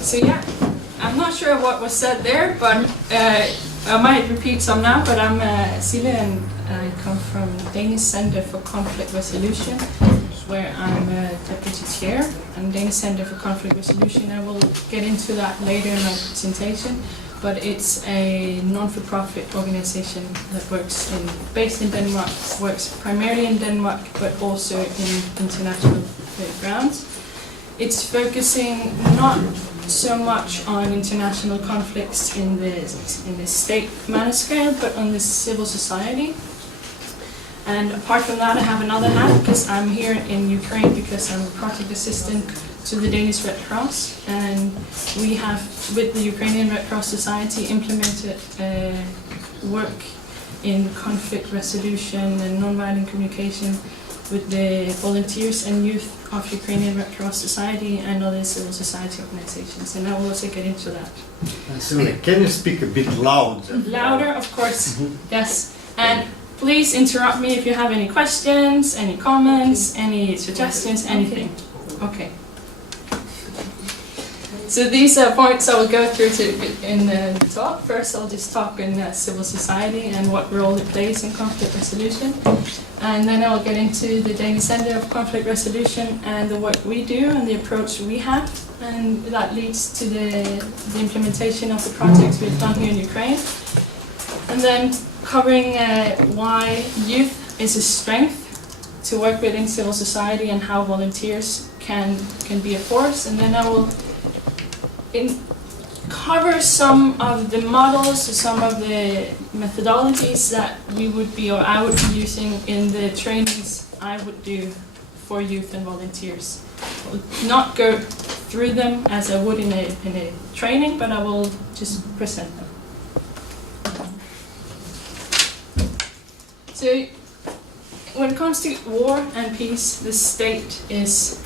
So yeah, I'm not sure what was said there, but I might repeat some now, but I'm Sille and I come from Danish Center for Conflict Resolution, where I'm a deputy chair and Danish Center for Conflict Resolution. I will get into that later in my presentation, but it's a non-for-profit organization that based in Denmark, works primarily in Denmark, but also in international grounds. It's focusing not so much on international conflicts in the state manner scale, but on the civil society. And apart from that, I have another hat because I'm here in Ukraine because I'm a project assistant to the Danish Red Cross, and we have, with the Ukrainian Red Cross Society, implemented work in conflict resolution and nonviolent communication with the volunteers and youth of Ukrainian Red Cross Society and other civil society organizations, and I will also get into that. Can you speak a bit louder? Louder, of course, yes. And please interrupt me if you have any questions, any comments, any suggestions, anything. Okay. So these points I will go through in the talk. First, I'll just talk in civil society and what role it plays in conflict resolution. And then I'll get into the Danish Center of Conflict Resolution and the work we do and the approach we have. And that leads to the implementation of the projects we've done here in Ukraine. And then covering why youth is a strength to work with in civil society and how volunteers can be a force. And then I will cover some of the models, some of the methodologies that we would be, or I would be using in the trainings I would do for youth and volunteers. I will not go through them as I would in a training, but I will just present them. So when it comes to war and peace, the state is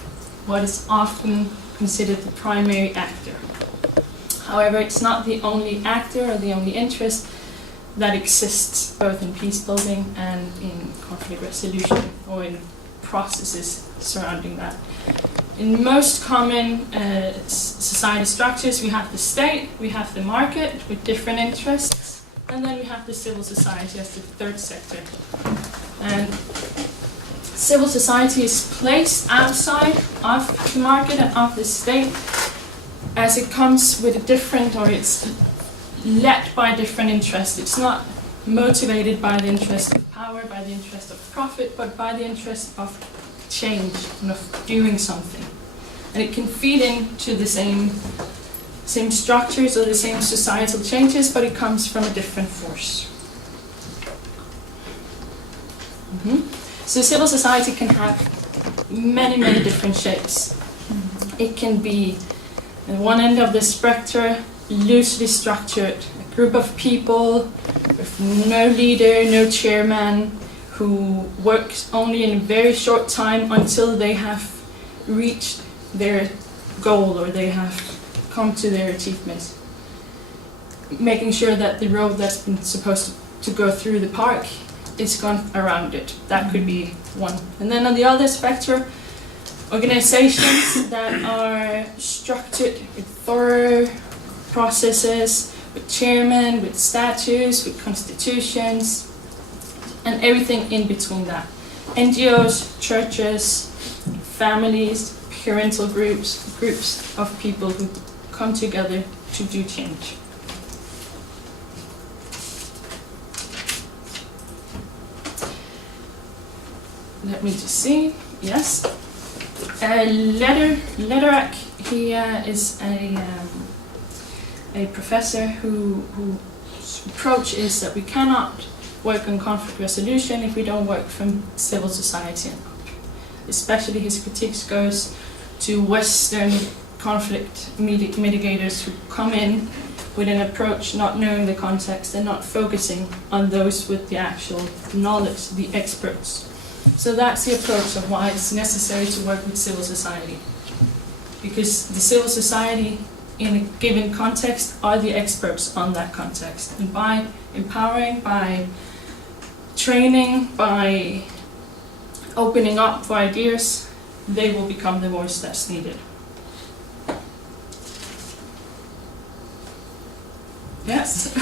what is often considered the primary actor. However, it's not the only actor or the only interest that exists both in peace building and in conflict resolution or in processes surrounding that. In most common society structures, we have the state, we have the market with different interests, and then we have the civil society as the third sector. And civil society is placed outside of the market and of the state, as it comes with a different, or it's led by different interests. It's not motivated by the interest of power, by the interest of profit, but by the interest of change and of doing something. And it can feed into the same structures or the same societal changes, but it comes from a different force. So civil society can have many, many different shapes. It can be at one end of the spectrum, loosely structured, a group of people with no leader, no chairman, who works only in a very short time until they have reached their goal or they have come to their achievements. Making sure that the road that's been supposed to go through the park is gone around it. That could be one. And then on the other spectrum, organizations that are structured with thorough processes, with chairmen, with statutes, with constitutions, and everything in between that. NGOs, churches, families, parental groups of people who come together to do change. Let me just see. Yes. Lederach, he is a professor whose approach is that we cannot work on conflict resolution if we don't work from civil society. Especially his critiques goes to Western conflict mitigators who come in with an approach not knowing the context and not focusing on those with the actual knowledge, the experts. So that's the approach of why it's necessary to work with civil society. Because the civil society in a given context are the experts on that context. And by empowering, by training, by opening up for ideas, they will become the voice that's needed. Yes.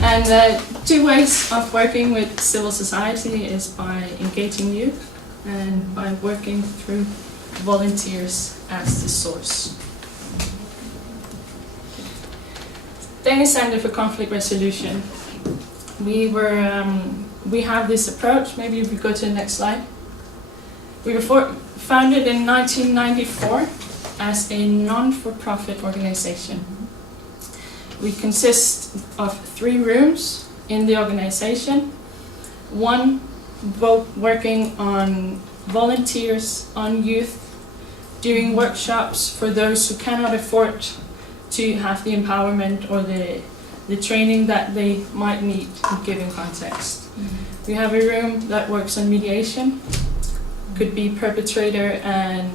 And two ways of working with civil society is by engaging youth and by working through volunteers as the source. Danish Center for Conflict Resolution. We have this approach. Maybe if we go to the next slide. We were founded in 1994 as a non-for-profit organization. We consist of 3 rooms in the organization. One working on volunteers, on youth, doing workshops for those who cannot afford to have the empowerment or the training that they might need in given context. We have a room that works on mediation. Could be perpetrator and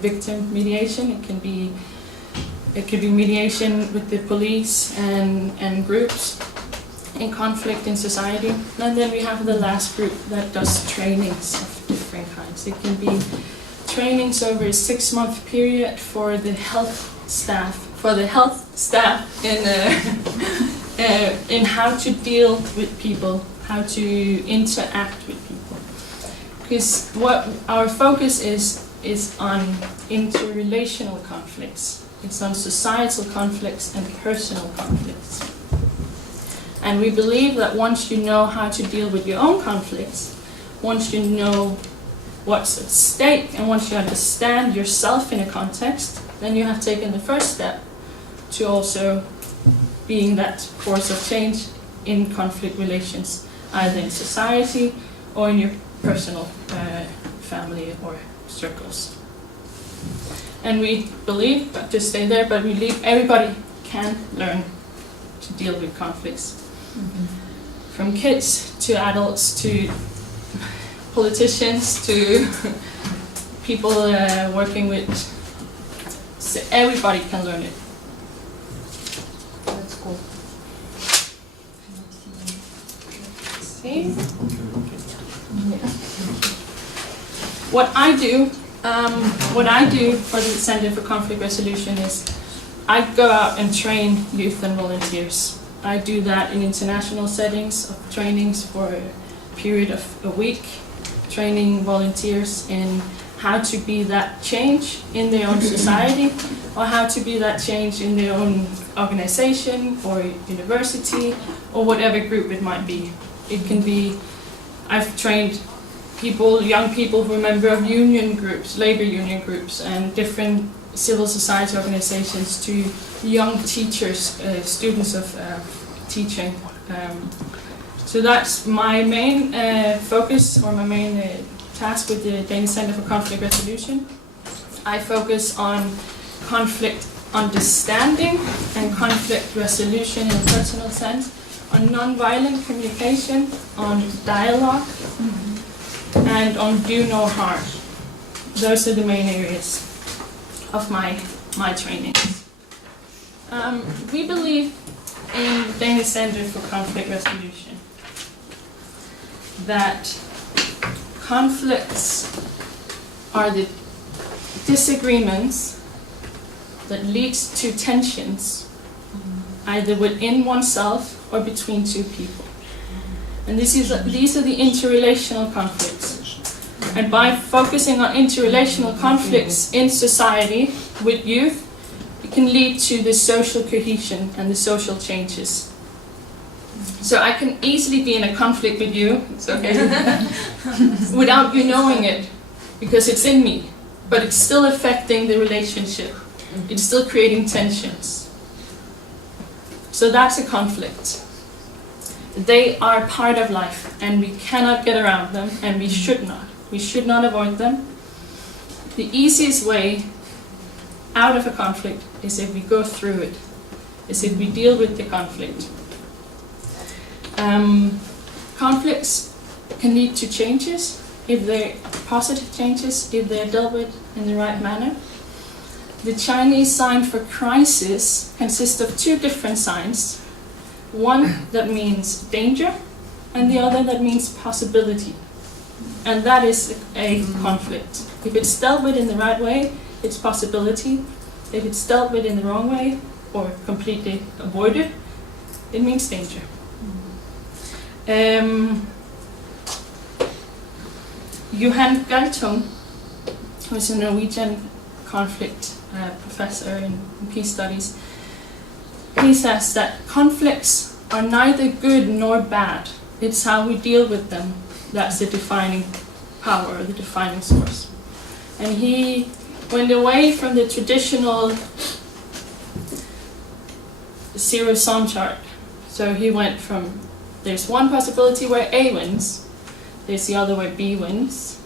victim mediation. It could be mediation with the police and groups in conflict in society. And then we have the last group that does trainings of different kinds. It can be trainings over a 6-month period for the health staff in how to deal with people, how to interact with people. Because what our focus is on interrelational conflicts. It's on societal conflicts and personal conflicts. And we believe that once you know how to deal with your own conflicts, once you know what's at stake, and once you understand yourself in a context, then you have taken the first step to also being that force of change in conflict relations, either in society or in your personal family or circles. And we believe, but to stay there, but we believe everybody can learn to deal with conflicts. From kids to adults to politicians to people working with, so everybody can learn it. That's cool. See? What I do for the Center for Conflict Resolution is I go out and train youth and volunteers. I do that in international settings of trainings for a period of a week, training volunteers in how to be that change in their own society or how to be that change in their own organization or university or whatever group it might be. It can be, I've trained people, young people who are member of union groups, labor union groups, and different civil society organizations to young teachers, students of teaching. So that's my main focus or my main task with the Danish Center for Conflict Resolution. I focus on conflict understanding and conflict resolution in a personal sense, on non-violent communication, on dialogue, and on do no harm. Those are the main areas of my training. We believe in the Danish Center for Conflict Resolution that conflicts are the disagreements that leads to tensions, either within oneself or between two people. And these are the interrelational conflicts. And by focusing on interrelational conflicts in society with youth, it can lead to the social cohesion and the social changes. So I can easily be in a conflict with you, it's okay, without you knowing it, because it's in me, but it's still affecting the relationship. It's still creating tensions. So that's a conflict. They are part of life, and we cannot get around them, and we should not. We should not avoid them. The easiest way out of a conflict is if we go through it, is if we deal with the conflict. Conflicts can lead to changes, if they're positive changes, if they're dealt with in the right manner. The Chinese sign for crisis consists of 2 different signs. One that means danger, and the other that means possibility. And that is a conflict. If it's dealt with in the right way, it's possibility. If it's dealt with in the wrong way, or completely avoided, it means danger. Johan Galtung, who's a Norwegian conflict professor in peace studies, he says that conflicts are neither good nor bad. It's how we deal with them that's the defining power, or the defining source. And he went away from the traditional zero-sum chart. So he went from, there's one possibility where A wins, there's the other where B wins.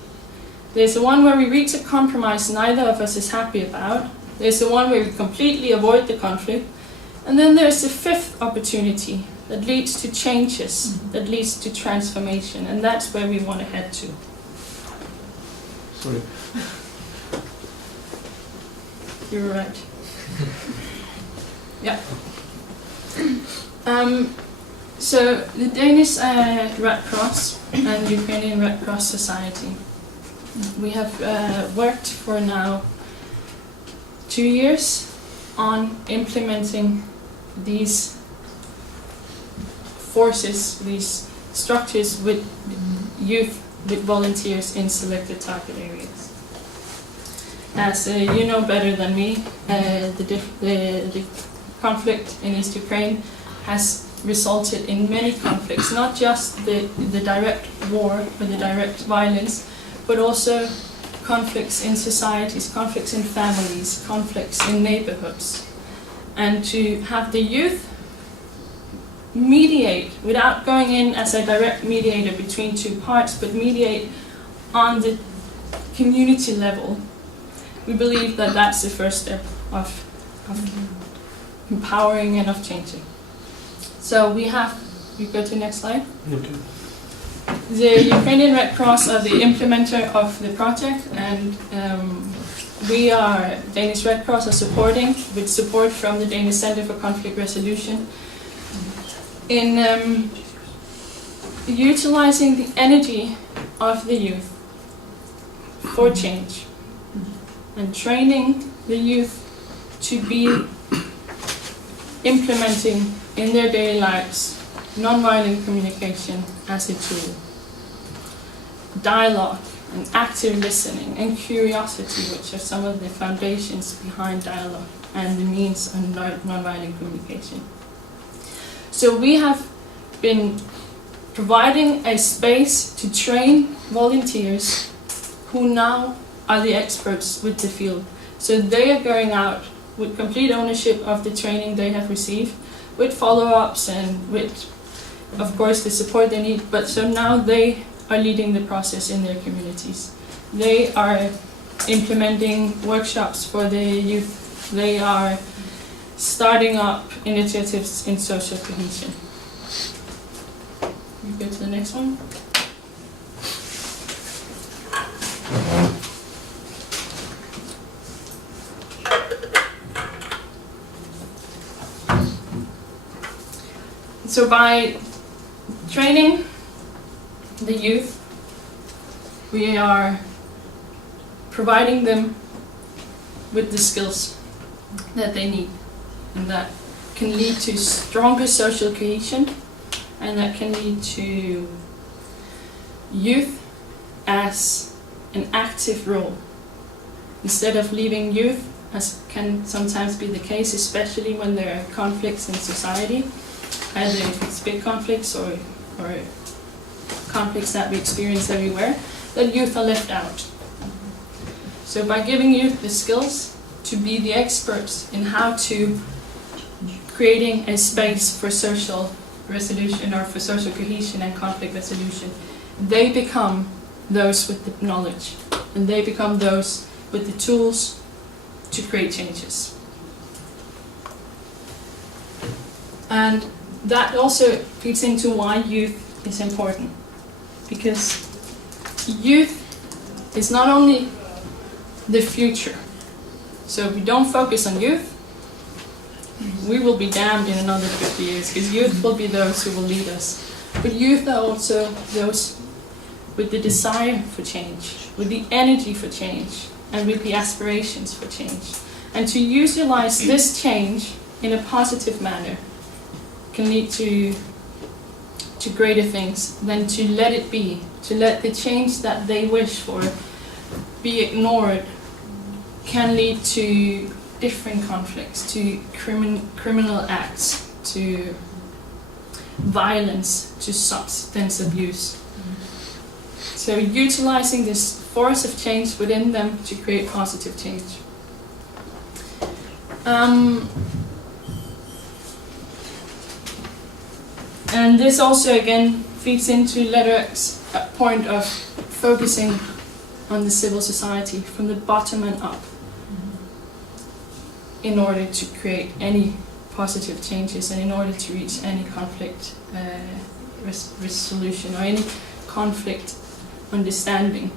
There's the one where we reach a compromise neither of us is happy about. There's the one where we completely avoid the conflict. And then there's the fifth opportunity that leads to changes, that leads to transformation, and that's where we want to head to. Sorry. You're right. Yeah. So the Danish Red Cross and Ukrainian Red Cross Society, we have worked for now 2 years on implementing these forces, these structures with youth, with volunteers in selected target areas. As you know better than me, the conflict in East Ukraine has resulted in many conflicts, not just the direct war or the direct violence, but also conflicts in societies, conflicts in families, conflicts in neighborhoods. And to have the youth mediate, without going in as a direct mediator between two parts, but mediate on the community level, we believe that that's the first step of empowering and of changing. So we have, you go to the next slide. Okay. The Ukrainian Red Cross are the implementer of the project, and we are, Danish Red Cross are supporting, with support from the Danish Center for Conflict Resolution, in utilizing the energy of the youth for change, and training the youth to be implementing in their daily lives nonviolent communication as a tool, dialogue and active listening and curiosity, which are some of the foundations behind dialogue and the means of nonviolent communication. So we have been providing a space to train volunteers who now are the experts with the field. So they are going out with complete ownership of the training they have received, with follow-ups and with, of course, the support they need. But so now they are leading the process in their communities. They are implementing workshops for the youth. They are starting up initiatives in social cohesion. You go to the next one. So by training the youth, we are providing them with the skills that they need, and that can lead to stronger social cohesion, and that can lead to youth as an active role, instead of leaving youth, as can sometimes be the case, especially when there are conflicts in society, either if it's big conflicts or conflicts that we experience everywhere, that youth are left out. So by giving youth the skills to be the experts in how to creating a space for social resolution, or for social cohesion and conflict resolution, they become those with the knowledge, and they become those with the tools to create changes. And that also feeds into why youth is important, because youth is not only the future. So if we don't focus on youth, we will be damned in another 50 years, because youth will be those who will lead us. But youth are also those with the desire for change, with the energy for change, and with the aspirations for change. And to utilize this change in a positive manner can lead to greater things than to let it be, to let the change that they wish for be ignored, can lead to different conflicts, to criminal acts, to violence, to substance abuse. So utilizing this force of change within them to create positive change. And this also again feeds into letter X's point of focusing on the civil society from the bottom and up in order to create any positive changes and in order to reach any conflict resolution or any conflict understanding.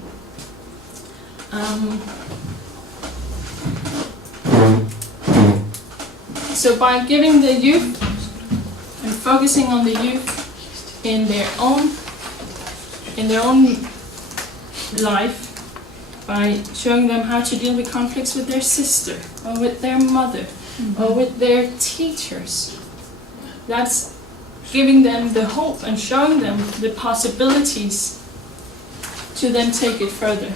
So by giving the youth and focusing on the youth in their own life, by showing them how to deal with conflicts with their sister or with their mother or with their teachers, that's giving them the hope and showing them the possibilities to then take it further.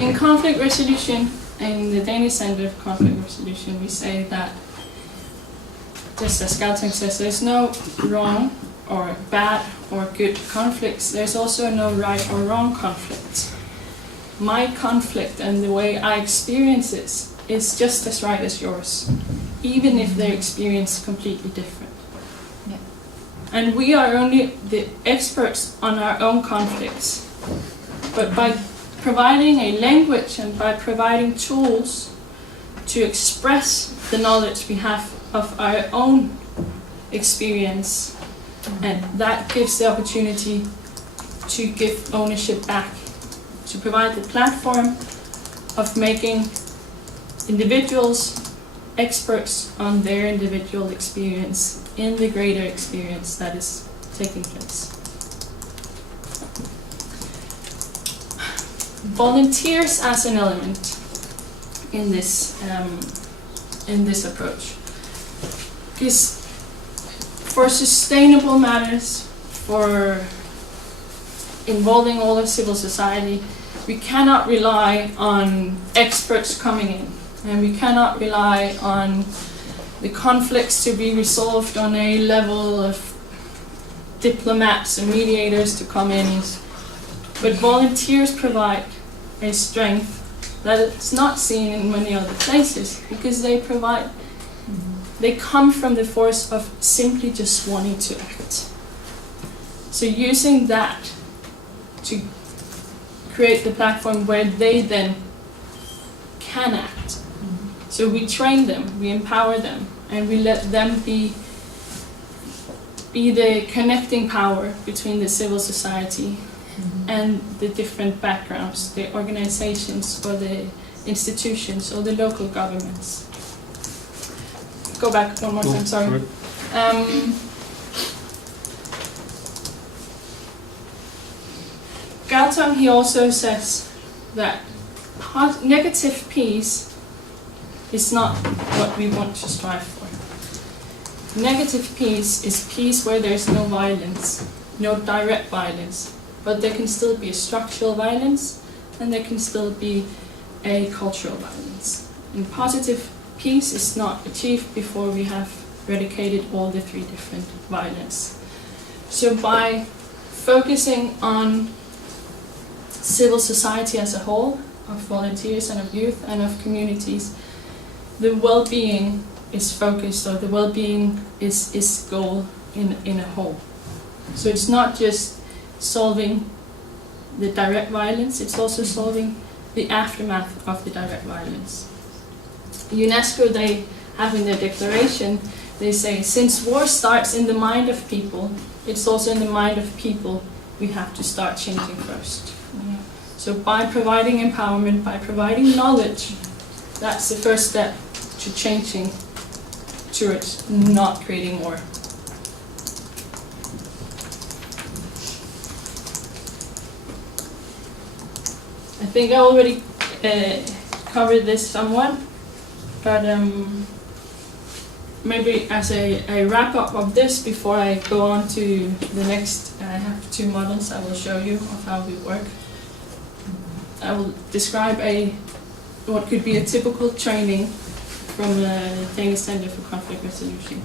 In conflict resolution, in the Danish Center for Conflict Resolution, we say that, just as Galtung says, there's no wrong or bad or good conflicts. There's also no right or wrong conflicts. My conflict and the way I experience it is just as right as yours, even if their experience is completely different. Yeah. And we are only the experts on our own conflicts. But by providing a language and by providing tools to express the knowledge we have of our own experience, and that gives the opportunity to give ownership back, to provide the platform of making individuals experts on their individual experience in the greater experience that is taking place. Volunteers as an element in this approach, because for sustainable matters, for involving all of civil society, we cannot rely on experts coming in, and we cannot rely on the conflicts to be resolved on a level of diplomats and mediators to come in. But volunteers provide a strength that is not seen in many other places, because they come from the force of simply just wanting to act. So using that to create the platform where they then can act. So we train them, we empower them, and we let them be the connecting power between the civil society and the different backgrounds, the organizations or the institutions or the local governments. Go back one more time, sorry. Galtung, he also says that negative peace is not what we want to strive for. Negative peace is peace where there's no violence, no direct violence, but there can still be a structural violence and there can still be a cultural violence. And positive peace is not achieved before we have eradicated all the three different violence. So by focusing on civil society as a whole, of volunteers and of youth and of communities, the well-being is focused, or the well-being is goal in a whole. So it's not just solving the direct violence, it's also solving the aftermath of the direct violence. UNESCO, they have in their declaration, they say, since war starts in the mind of people, it's also in the mind of people we have to start changing first. So by providing empowerment, by providing knowledge, that's the first step to changing towards not creating war. I think I already covered this somewhat, but maybe as a wrap up of this before I go on to the next, I have 2 models I will show you of how we work. I will describe what could be a typical training from the Danish Center for Conflict Resolution.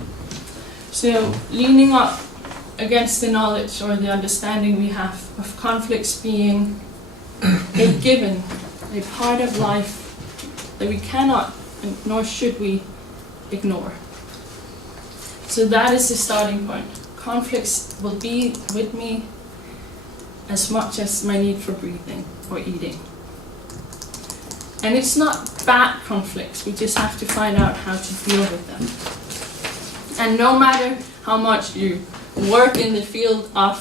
So leaning up against the knowledge or the understanding we have of conflicts being a given, a part of life that we cannot nor should we ignore. So that is the starting point. Conflicts will be with me as much as my need for breathing or eating. And it's not bad conflicts, we just have to find out how to deal with them. And no matter how much you work in the field of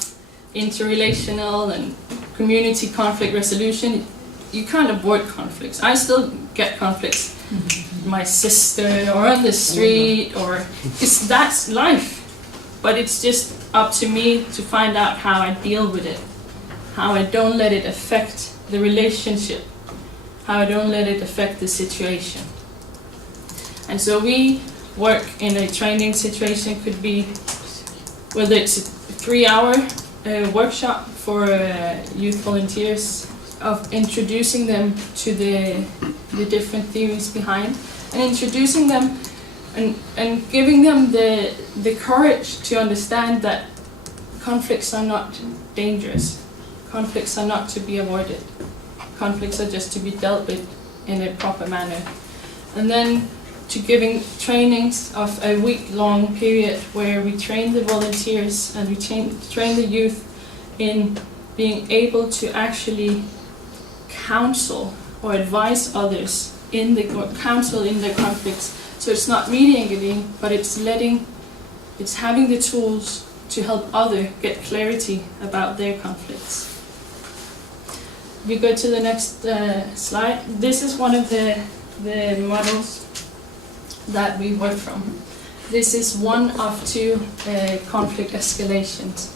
interrelational and community conflict resolution, you can't avoid conflicts. I still get conflicts with my sister or on the street, or that's life. But it's just up to me to find out how I deal with it, how I don't let it affect the relationship, how I don't let it affect the situation. And so we work in a training situation, could be whether it's a 3-hour workshop for youth volunteers of introducing them to the different theories behind, and introducing them and giving them the courage to understand that conflicts are not dangerous. Conflicts are not to be avoided. Conflicts are just to be dealt with in a proper manner. And then to giving trainings of a week-long period where we train the volunteers and we train the youth in being able to actually counsel or advise others counsel in their conflicts. So it's not mediating, but it's having the tools to help others get clarity about their conflicts. If you go to the next slide, this is one of the models that we work from. This is one of 2 conflict escalations.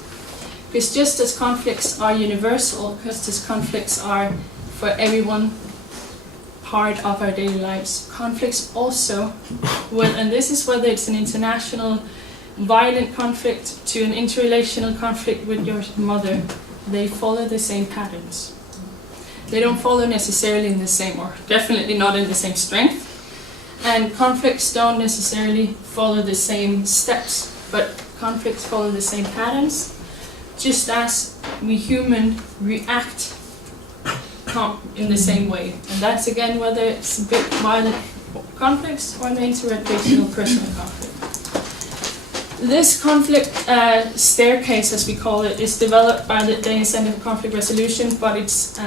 Because just as conflicts are universal, just as conflicts are for everyone part of our daily lives, conflicts also, and this is whether it's an international violent conflict to an interrelational conflict with your mother, they follow the same patterns. They don't follow necessarily in the same, or definitely not in the same strength. And conflicts don't necessarily follow the same steps, but conflicts follow the same patterns, just as we humans react in the same way. And that's again whether it's big violent conflicts or an interrelational personal conflict. This conflict staircase, as we call it, is developed by the Danish Center for Conflict Resolution, but it's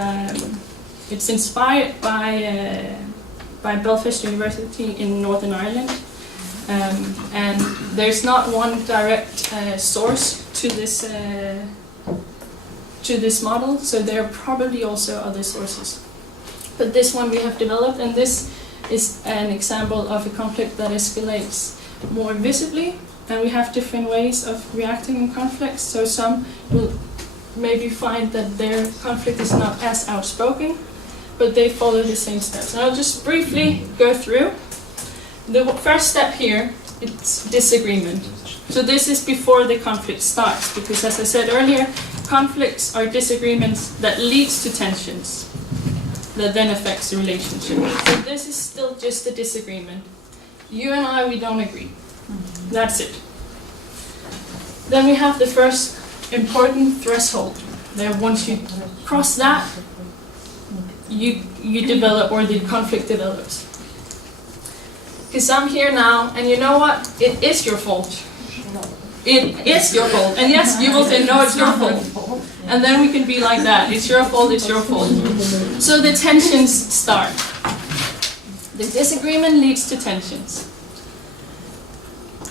inspired by Belfast University in Northern Ireland. And there's not one direct source to this model, so there are probably also other sources. But this one we have developed, and this is an example of a conflict that escalates more visibly, and we have different ways of reacting in conflicts. So some will maybe find that their conflict is not as outspoken, but they follow the same steps. And I'll just briefly go through. The first step here, it's disagreement. So this is before the conflict starts, because as I said earlier, conflicts are disagreements that leads to tensions that then affects the relationship. So this is still just a disagreement. You and I, we don't agree. That's it. Then we have the first important threshold. There, once you cross that, you develop, or the conflict develops. Because I'm here now, and you know what? It is your fault. It is your fault. And yes, you will say, no, it's your fault. And then we can be like that. It's your fault, it's your fault. So the tensions start. The disagreement leads to tensions.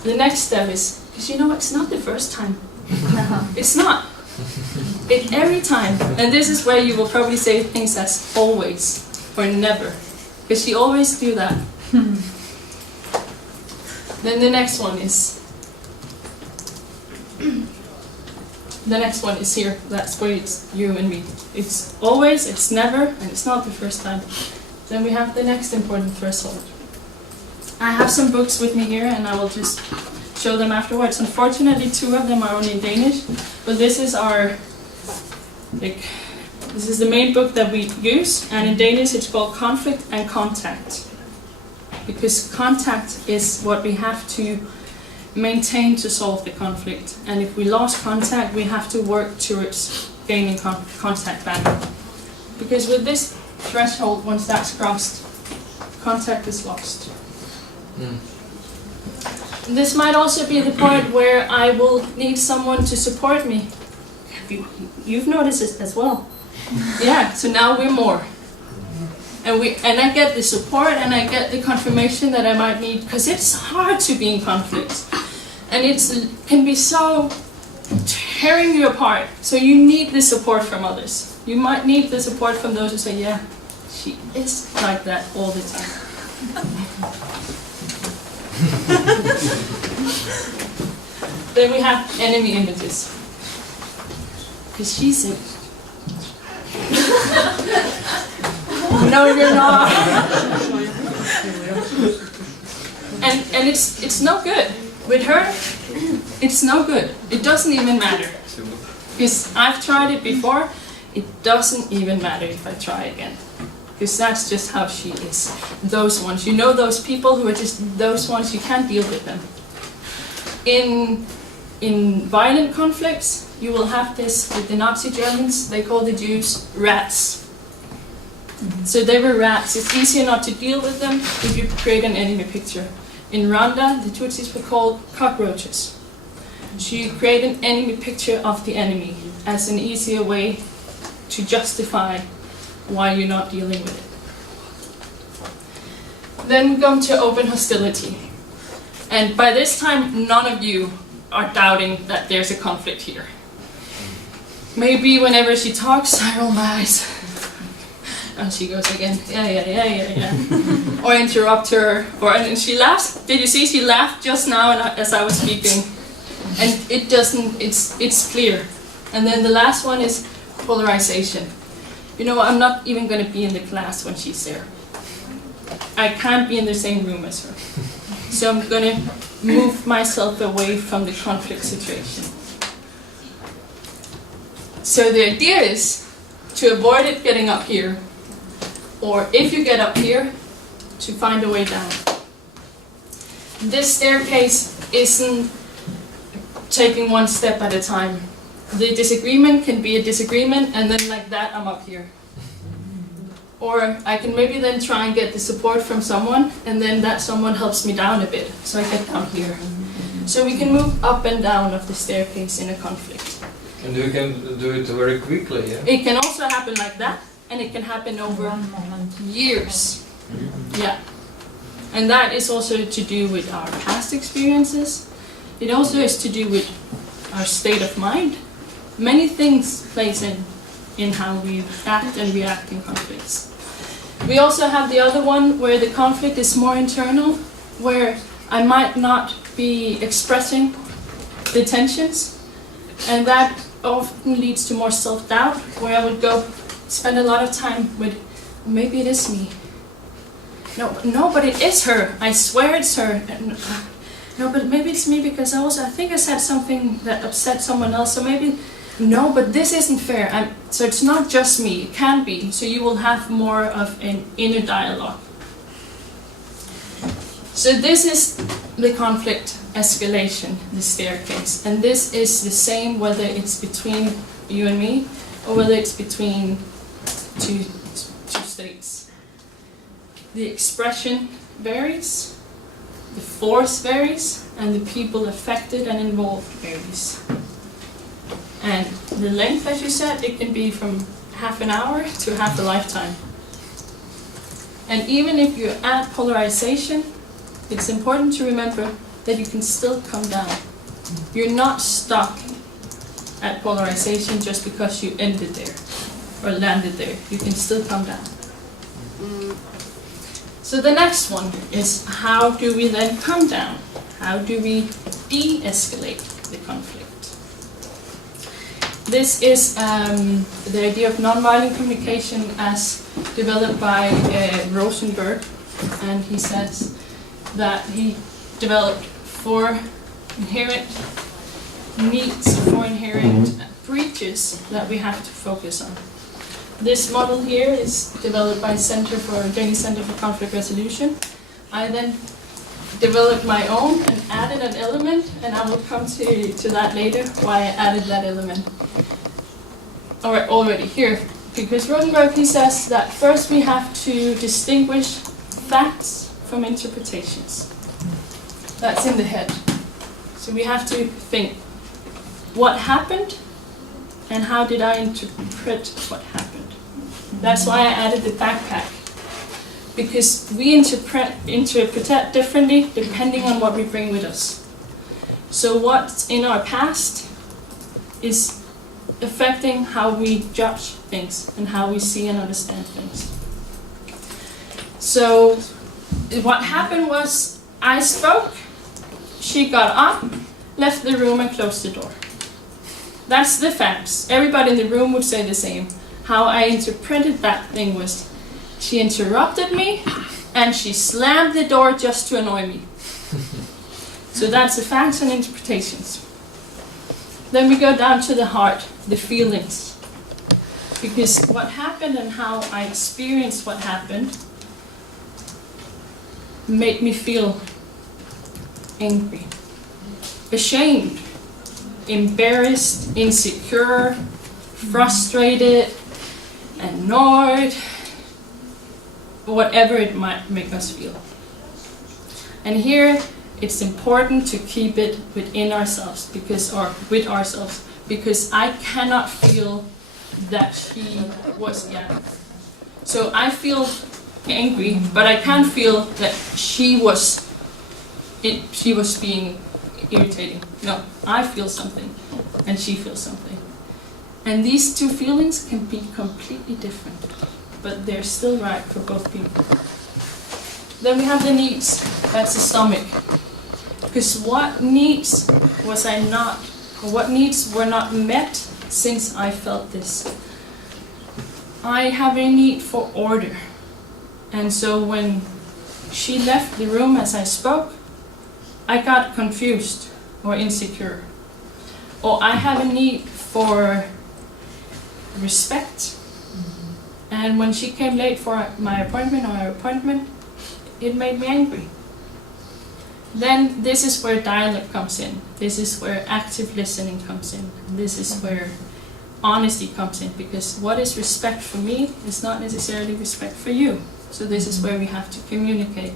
The next step is, because you know, it's not the first time. It's not. Every time. And this is where you will probably say things as always or never. Because you always do that. Then the next one is, the next one is here. That's where it's you and me. It's always, it's never, and it's not the first time. Then we have the next important threshold. I have some books with me here, and I will just show them afterwards. Unfortunately, 2 of them are only in Danish, but this is our, this is the main book that we use, and in Danish it's called Conflict and Contact. Because contact is what we have to maintain to solve the conflict. And if we lost contact, we have to work towards gaining contact back. Because with this threshold, once that's crossed, contact is lost. This might also be the point where I will need someone to support me. You've noticed it as well. Yeah, so now we're more. And I get the support and I get the confirmation that I might need, because it's hard to be in conflict. And it can be so tearing you apart. So you need the support from others. You might need the support from those who say, yeah, she is like that all the time. Then we have enemy images. Because she's it. No, you're not. And it's no good. With her, it's no good. It doesn't even matter. Because I've tried it before, it doesn't even matter if I try again. Because that's just how she is. Those ones, you know, those people who are just those ones, you can't deal with them. In violent conflicts, you will have this with the Nazi Germans. They call the Jews rats. So they were rats. It's easier not to deal with them if you create an enemy picture. In Rwanda, the Tutsis were called cockroaches. So you create an enemy picture of the enemy as an easier way to justify why you're not dealing with it. Then we come to open hostility. And by this time, none of you are doubting that there's a conflict here. Maybe whenever she talks, I roll my eyes. And she goes again, yeah. Or interrupt her, and she laughs. Did you see she laughed just now as I was speaking? And it doesn't, it's clear. And then the last one is polarization. You know, I'm not even going to be in the class when she's there. I can't be in the same room as her. So I'm going to move myself away from the conflict situation. So the idea is to avoid it getting up here, or if you get up here, to find a way down. This staircase isn't taking one step at a time. The disagreement can be a disagreement, and then like that, I'm up here. Or I can maybe then try and get the support from someone, and then that someone helps me down a bit, so I get down here. So we can move up and down of the staircase in a conflict. And you can do it very quickly, yeah? It can also happen like that, and it can happen over years. Yeah. And that is also to do with our past experiences. It also is to do with our state of mind. Many things plays in how we act and react in conflicts. We also have the other one where the conflict is more internal, where I might not be expressing the tensions, and that often leads to more self-doubt, where I would go spend a lot of time with, maybe it is me. No, but it is her. I swear it's her. No, but maybe it's me because I think I said something that upset someone else. So maybe, no, but this isn't fair. So it's not just me. It can be. So you will have more of an inner dialogue. So this is the conflict escalation, the staircase. And this is the same whether it's between you and me or whether it's between two states. The expression varies, the force varies, and the people affected and involved varies. And the length, as you said, it can be from half an hour to half a lifetime. And even if you're at polarization, it's important to remember that you can still come down. You're not stuck at polarization just because you ended there or landed there. You can still come down. So the next one is, how do we then come down? How do we de-escalate the conflict? This is the idea of nonviolent communication as developed by Rosenberg, and he says that he developed 4 inherent needs, 4 inherent breaches that we have to focus on. This model here is developed by Danish Center for Conflict Resolution. I then developed my own and added an element, and I will come to that later, why I added that element already here. Because Rosenberg, he says that first we have to distinguish facts from interpretations. That's in the head. So we have to think, what happened and how did I interpret what happened? That's why I added the backpack. Because we interpret differently depending on what we bring with us. So what's in our past is affecting how we judge things and how we see and understand things. So what happened was I spoke, she got up, left the room and closed the door. That's the facts. Everybody in the room would say the same. How I interpreted that thing was she interrupted me and she slammed the door just to annoy me. So that's the facts and interpretations. Then we go down to the heart, the feelings. Because what happened and how I experienced what happened made me feel angry, ashamed, embarrassed, insecure, frustrated, annoyed, whatever it might make us feel. And here it's important to keep it within ourselves, with ourselves, because I cannot feel that she was, So I feel angry, but I can't feel that she was being irritating. No, I feel something, and she feels something. And these 2 feelings can be completely different, but they're still right for both people. Then we have the needs. That's the stomach. Because what needs were not met since I felt this? I have a need for order. And so when she left the room as I spoke, I got confused or insecure. Or I have a need for respect. And when she came late for my appointment or our appointment, it made me angry. Then this is where dialogue comes in. This is where active listening comes in. This is where honesty comes in, because what is respect for me is not necessarily respect for you. So this is where we have to communicate.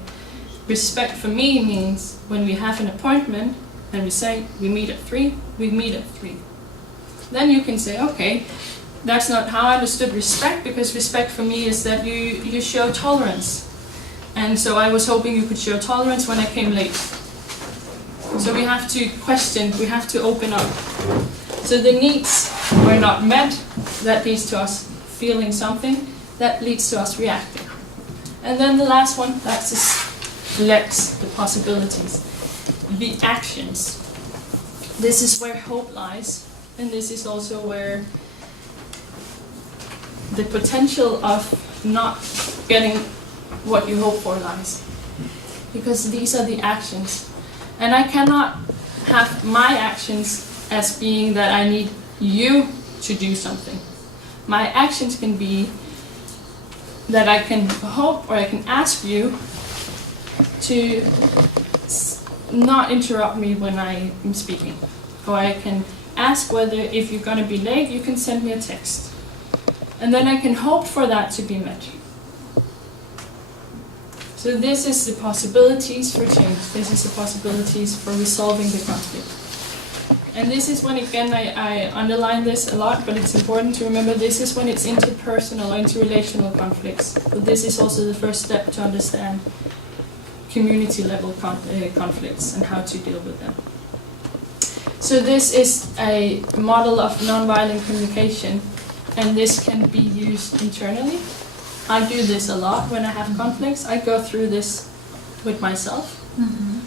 Respect for me means when we have an appointment and we say we meet at 3, we meet at 3. Then you can say, okay, that's not how I understood respect, because respect for me is that you show tolerance. And so I was hoping you could show tolerance when I came late. So we have to question, we have to open up. So the needs were not met, that leads to us feeling something, that leads to us reacting. And then the last one, that's the possibilities, the actions. This is where hope lies, and this is also where the potential of not getting what you hope for lies. Because these are the actions. And I cannot have my actions as being that I need you to do something. My actions can be that I can hope or I can ask you to not interrupt me when I am speaking. Or I can ask whether if you're going to be late, you can send me a text. And then I can hope for that to be met. So this is the possibilities for change. This is the possibilities for resolving the conflict. And this is when, again, I underline this a lot, but it's important to remember this is when it's interpersonal or interrelational conflicts. But this is also the first step to understand community level conflicts and how to deal with them. So this is a model of nonviolent communication, and this can be used internally. I do this a lot when I have conflicts. I go through this with myself. Mm-hmm.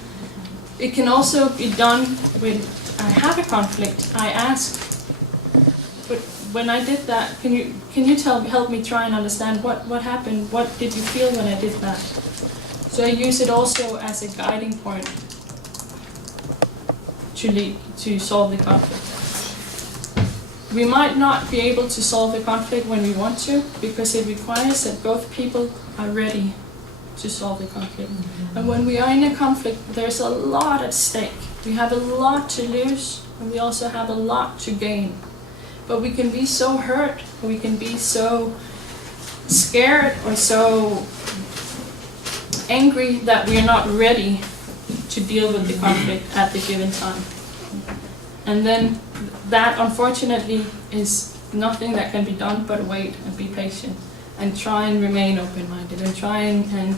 It can also be done when I have a conflict. I ask when I did that, can you help me try and understand what happened? What did you feel when I did that? So I use it also as a guiding point to solve the conflict. We might not be able to solve the conflict when we want to, because it requires that both people are ready to solve the conflict. And when we are in a conflict, there's a lot at stake. We have a lot to lose, and we also have a lot to gain. But we can be so hurt, or we can be so scared or so angry that we are not ready to deal with the conflict at the given time. And then that, unfortunately, is nothing that can be done but wait and be patient and try and remain open-minded and try and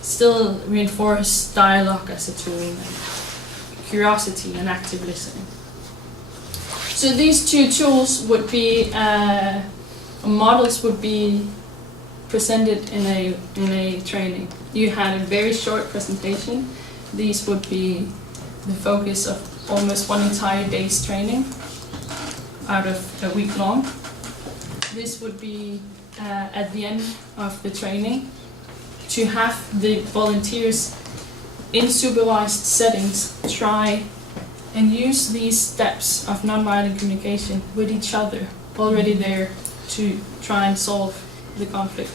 still reinforce dialogue as a tool and curiosity and active listening. So these two tools would be, models would be presented in a training. You had a very short presentation. These would be the focus of almost one entire day's training out of a week long. This would be at the end of the training to have the volunteers in supervised settings try and use these steps of nonviolent communication with each other already there to try and solve the conflict.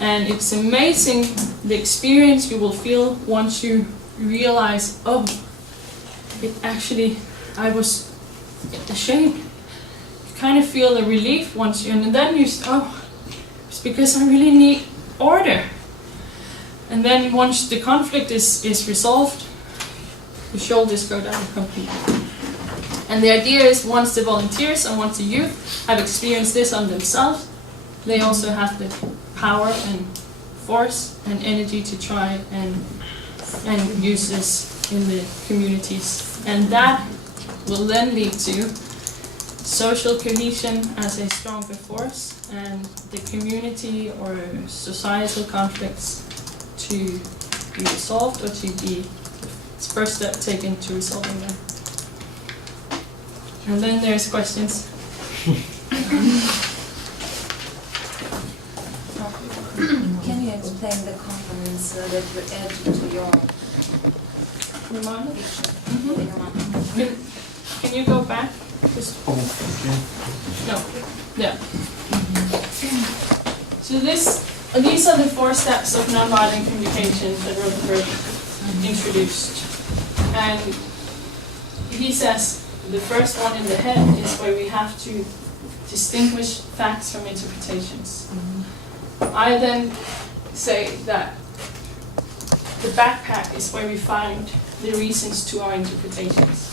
And it's amazing the experience you will feel once you realize, oh, it actually, I was ashamed. You kind of feel a relief once you, and then you, oh, it's because I really need order. And then once the conflict is resolved, the shoulders go down completely. And the idea is once the volunteers and once the youth have experienced this on themselves, they also have the power and force and energy to try and use this in the communities. And that will then lead to social cohesion as a stronger force and the community or societal conflicts to be resolved or to be first step taken to resolving them. And then there's questions. Can you explain the components that you add to your picture? Can you go back? Just no. Yeah. So these are the 4 steps of nonviolent communication that Rutherford introduced. And he says the first one in the head is where we have to distinguish facts from interpretations. I then say that the backpack is where we find the reasons to our interpretations.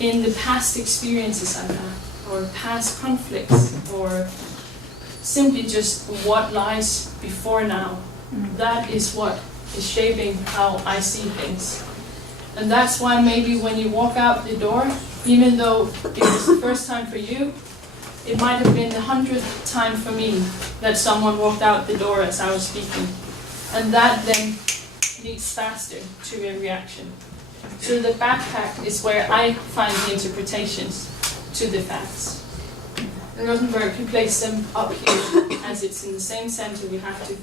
In the past experiences I've had, or past conflicts, or simply just what lies before now, that is what is shaping how I see things. And that's why maybe when you walk out the door, even though it was the first time for you, it might have been the 100th time for me that someone walked out the door as I was speaking. And that then leads faster to a reaction. So the backpack is where I find the interpretations to the facts. And Rosenberg, he placed them up here, as it's in the same center. We have to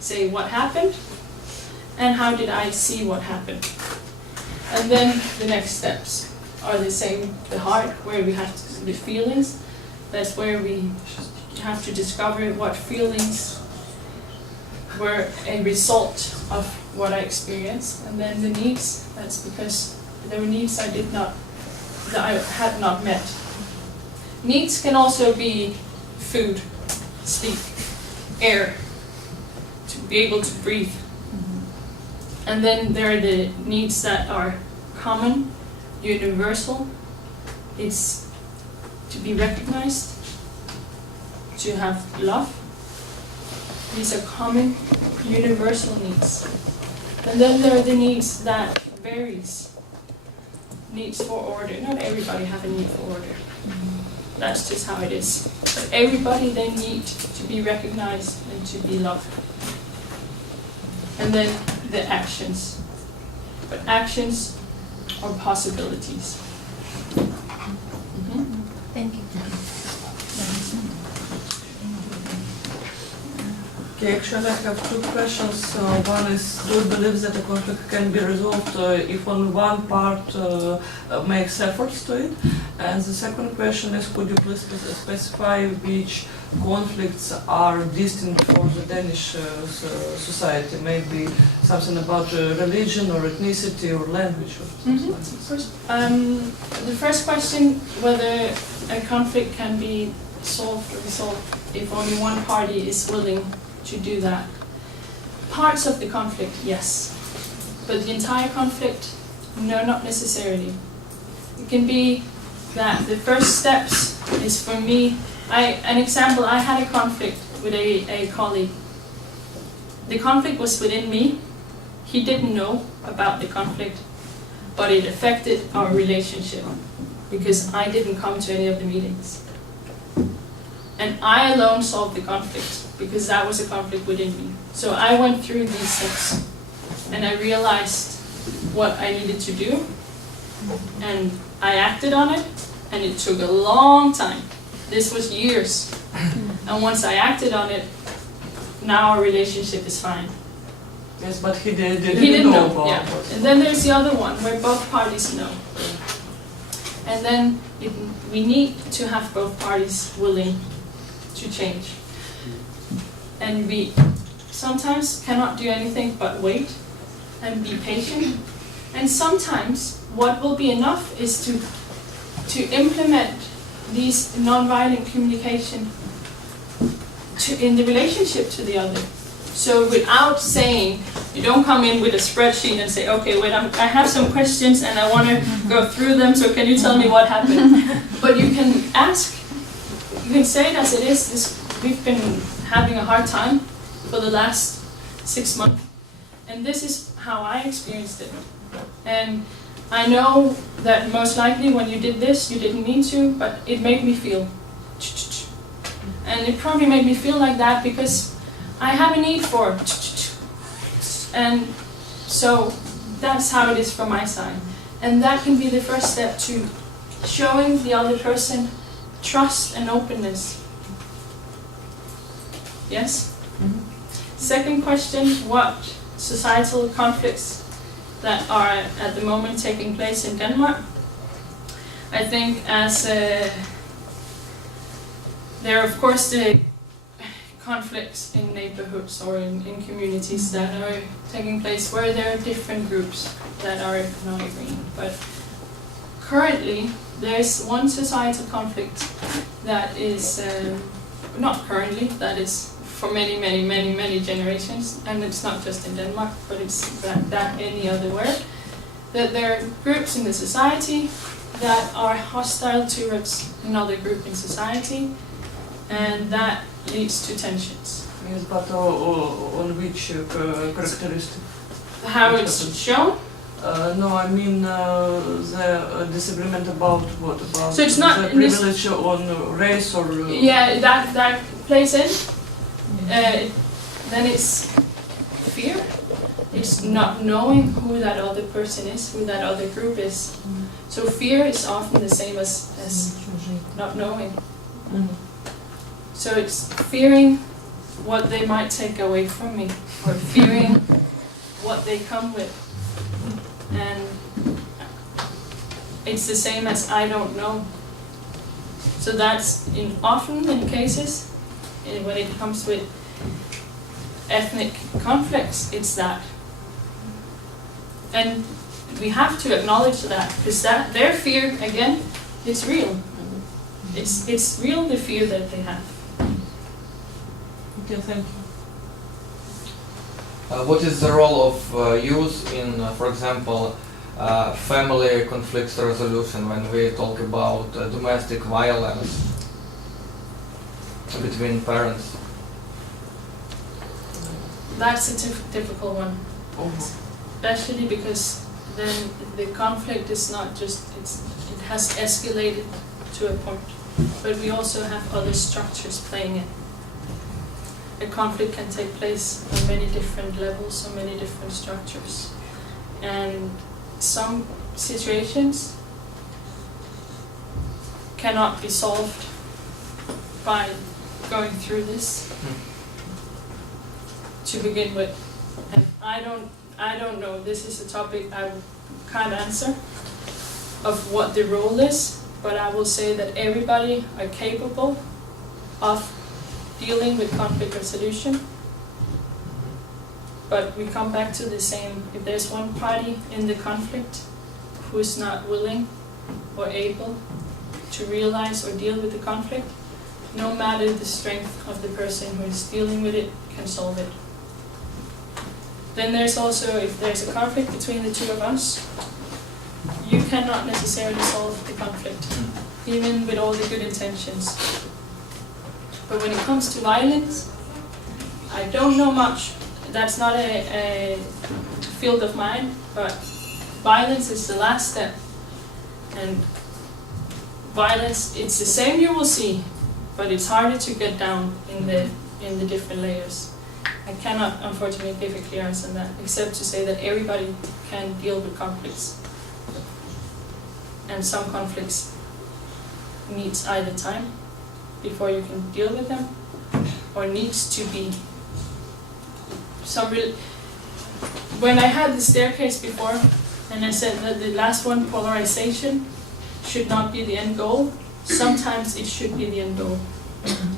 say what happened, and how did I see what happened. And then the next steps are the same. The heart, where we have the feelings, that's where we have to discover what feelings were a result of what I experienced. And then the needs, that's because there were needs that I had not met. Needs can also be food, sleep, air, to be able to breathe. And then there are the needs that are common, universal. It's to be recognized, to have love. These are common, universal needs. And then there are the needs that varies. Needs for order. Not everybody have a need for order. That's just how it is. But everybody they need to be recognized and to be loved. And then the actions. But actions are possibilities. Thank you. Okay, actually I have two questions. One is, do you believe that a conflict can be resolved if only one part makes efforts to it? And the second question is, could you please specify which conflicts are distinct for the Danish society? Maybe something about religion or ethnicity or language or something like this. The first question, whether a conflict can be solved or resolved if only one party is willing to do that. Parts of the conflict, yes. But the entire conflict, no, not necessarily. It can be that the first steps is for me, an example, I had a conflict with a colleague. The conflict was within me. He didn't know about the conflict, but it affected our relationship because I didn't come to any of the meetings. And I alone solved the conflict because that was a conflict within me. So I went through these steps and I realized what I needed to do and I acted on it, and it took a long time. This was years. And once I acted on it, now our relationship is fine. Yes, but he didn't know about yeah. it. And then there's the other one where both parties know. And then we need to have both parties willing to change. And we sometimes cannot do anything but wait and be patient. And sometimes what will be enough is to implement these non-violent communication in the relationship to the other. So without saying, you don't come in with a spreadsheet and say, okay, wait, I have some questions and I want to go through them, so can you tell me what happened? But you can ask, you can say it as it is. We've been having a hard time for the last 6 months, and this is how I experienced it. And I know that most likely when you did this, you didn't mean to, but it made me feel. And it probably made me feel like that because I have a need for. And so that's how it is from my side. And that can be the first step to showing the other person trust and openness. Yes? Mhm. Second question, what societal conflicts that are at the moment taking place in Denmark? I think there are of course the conflicts in neighborhoods or in communities that are taking place where there are different groups that are not agreeing. But currently there's one societal conflict that is not currently, that is for many generations, and it's not just in Denmark, but it's that any other where, that there are groups in the society that are hostile towards another group in society, and that leads to tensions. Yes, but on which characteristic? How it's shown? No, I mean the disagreement about what? About So it's not the in this- privilege on race or... Yeah, that plays in. Then it's fear. It's not knowing who that other person is, who that other group is. So fear is often the same as not knowing. Mhm. So it's fearing what they might take away from me, or fearing what they come with. And it's the same as I don't know. So that's often in cases, when it comes with ethnic conflicts, it's that. And we have to acknowledge that, because their fear, again, it's real. It's real, the fear that they have. Okay, thank you. What is the role of youth in, for example, family conflicts resolution when we talk about domestic violence between parents? That's a difficult one, especially because then the conflict is not just, it has escalated to a point, but we also have other structures playing it. A conflict can take place on many different levels, on many different structures. And some situations cannot be solved by going through this. to begin with. And I don't know, this is a topic I can't answer of what the role is, but I will say that everybody are capable of dealing with conflict resolution. But we come back to the same, if there's one party in the conflict who is not willing or able to realize or deal with the conflict, no matter the strength of the person who is dealing with it, can solve it. Then there's also, if there's a conflict between the two of us, you cannot necessarily solve the conflict, even with all the good intentions. But when it comes to violence, I don't know much. That's not a field of mine, but violence is the last step. And violence, it's the same you will see, but it's harder to get down in the different layers. I cannot, unfortunately, give a clear answer on that, except to say that everybody can deal with conflicts. And some conflicts needs either time before you can deal with them, or needs to be some real. When I had the staircase before, and I said that the last one, polarization, should not be the end goal, sometimes it should be the end goal.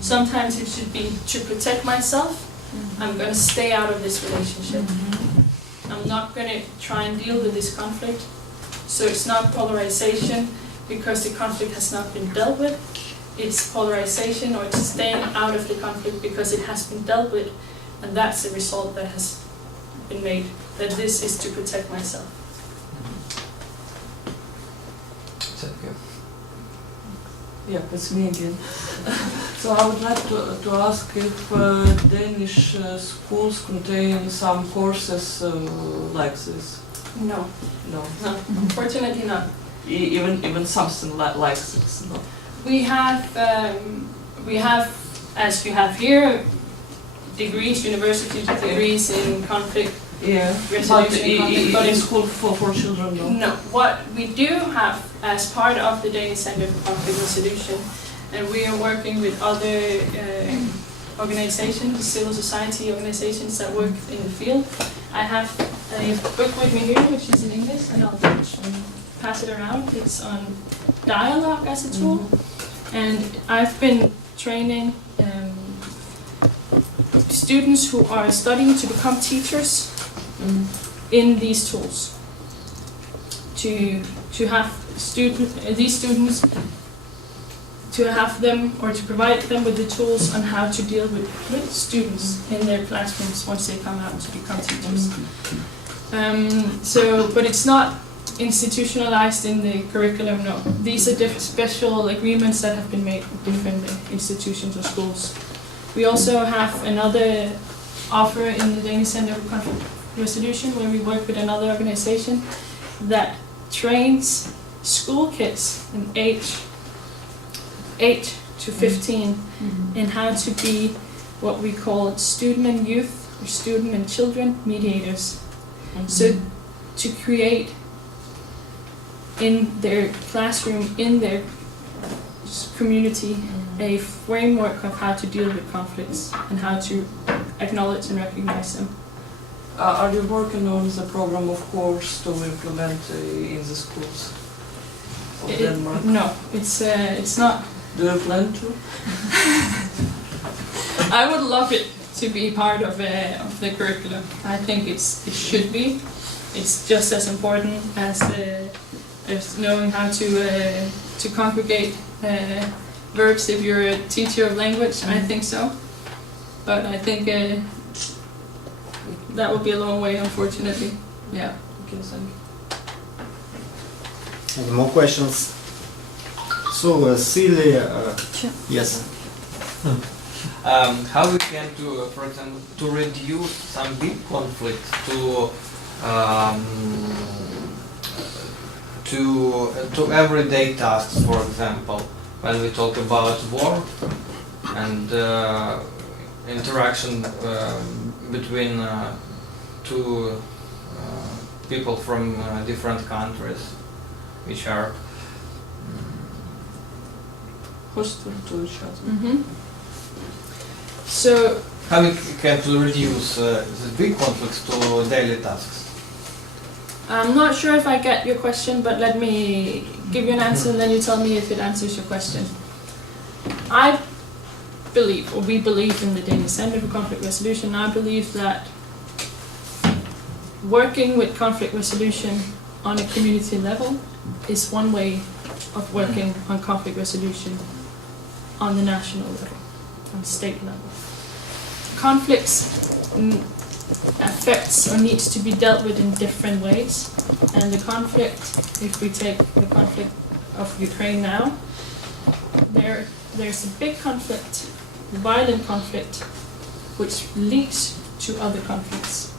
Sometimes it should be to protect myself. I'm going to stay out of this relationship. I'm not going to try and deal with this conflict. So it's not polarization because the conflict has not been dealt with. It's polarization, or it's staying out of the conflict because it has been dealt with. And that's the result that has been made, that this is to protect myself. Thank you. Yeah, it's me again. So I would like to ask if Danish schools contain some courses like this. No, No, unfortunately not. even something like this. No. We have, as you have here, degrees, university degrees in conflict Yeah, resolution. but in school for children, no. No, what we do have as part of the Danish Center for Conflict Resolution, and we are working with other organizations, civil society organizations that work in the field. I have a book with me here, which is in English, and I'll pass it around. It's on dialogue as a tool, and I've been training students who are studying to become teachers in these tools. To have these students, to have them, or to provide them with the tools on how to deal with students in their classrooms once they come out to become teachers. But it's not institutionalized in the curriculum, no. These are different special agreements that have been made with different institutions or schools. We also have another offer in the Danish Center for Conflict Resolution, where we work with another organization that trains school kids in age 8 to 15 in how to be what we call student and youth, or student and children mediators. So to create in their classroom, in their community, a framework of how to deal with conflicts and how to acknowledge and recognize them. Are you working on the program of course to implement in the schools of Denmark? No, it's not. Do you plan to? I would love it to be part of the curriculum. I think it should be. It's just as important as knowing how to congregate verbs if you're a teacher of language. I think so. But I think that would be a long way, unfortunately. Yeah. Okay, thank you. Any more questions? So, SILLE, yes. How we can do, for example, to reduce some big conflicts to everyday tasks, for example, when we talk about war and interaction between two people from different countries, which are Hostile to each other. So How we can reduce the big conflicts to daily tasks? I'm not sure if I get your question, but let me give you an answer and then you tell me if it answers your question. I believe, or we believe in the Danish Center for Conflict Resolution, I believe that working with conflict resolution on a community level is one way of working on conflict resolution on the national level, on state level. Conflicts affects or needs to be dealt with in different ways, and the conflict, if we take the conflict of Ukraine now, there's a big conflict, violent conflict, which leads to other conflicts.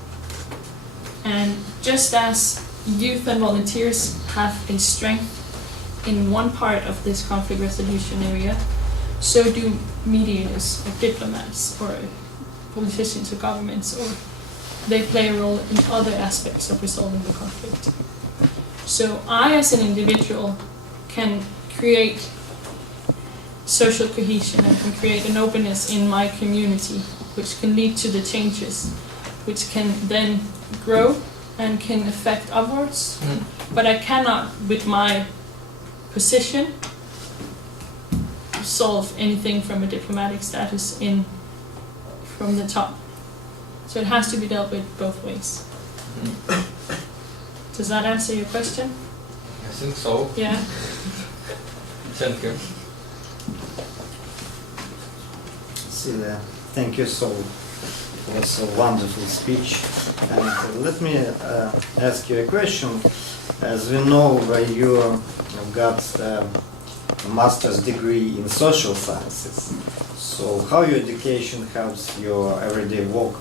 And just as youth and volunteers have a strength in one part of this conflict resolution area, so do mediators or diplomats or politicians or governments, or they play a role in other aspects of resolving the conflict. So I, as an individual, can create social cohesion and can create an openness in my community, which can lead to the changes, which can then grow and can affect upwards. But I cannot, with my position, solve anything from a diplomatic status from the top. So it has to be dealt with both ways. Does that answer your question? I think so. Yeah. Thank you. Celia, thank you so. It was a wonderful speech. And let me ask you a question. As we know, you got a master's degree in social sciences. So how your education helps your everyday work,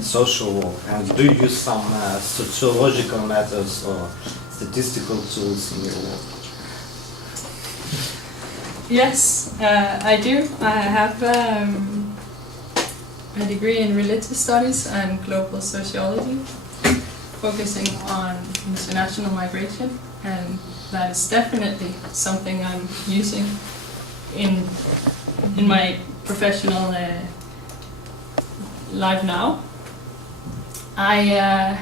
social work, and do you use some sociological methods or statistical tools in your work? Yes, I do. I have a degree in religious studies and global sociology, focusing on international migration, and that is definitely something I'm using in my professional life now. I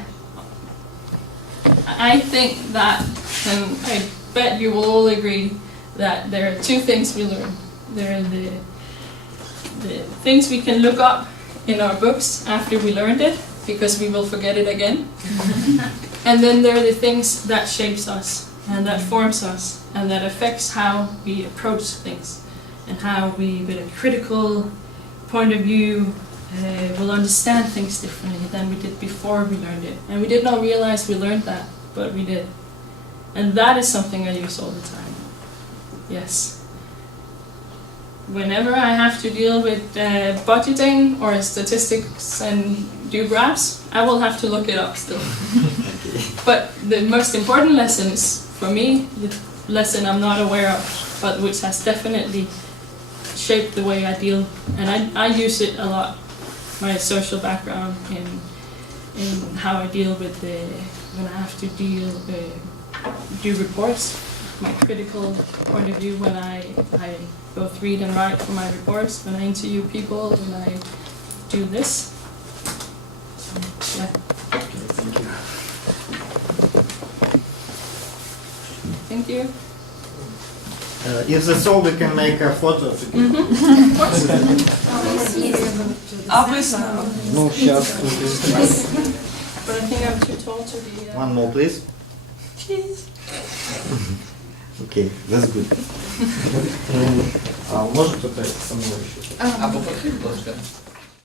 think that, and I bet you will all agree, that there are two things we learn. There are the things we can look up in our books after we learned it, because we will forget it again. And then there are the things that shapes us, and that forms us, and that affects how we approach things, and how we, with a critical point of view, will understand things differently than we did before we learned it. And we did not realize we learned that, but we did. And that is something I use all the time. Yes. Whenever I have to deal with budgeting or statistics and do graphs, I will have to look it up still. But the most important lesson is, for me, the lesson I'm not aware of, but which has definitely shaped the way I deal, and I use it a lot, my social background in how I deal with when I have to do reports, my critical point of view when I both read and write for my reports, when I interview people, when I do this. So, yeah. Thank you. Thank you. If that's all, we can make a photo together. No, just But I think I'm too tall to be... one more, please. Cheese. Okay, that's good. Может кто-то со мной еще? А попросить, будь ласка.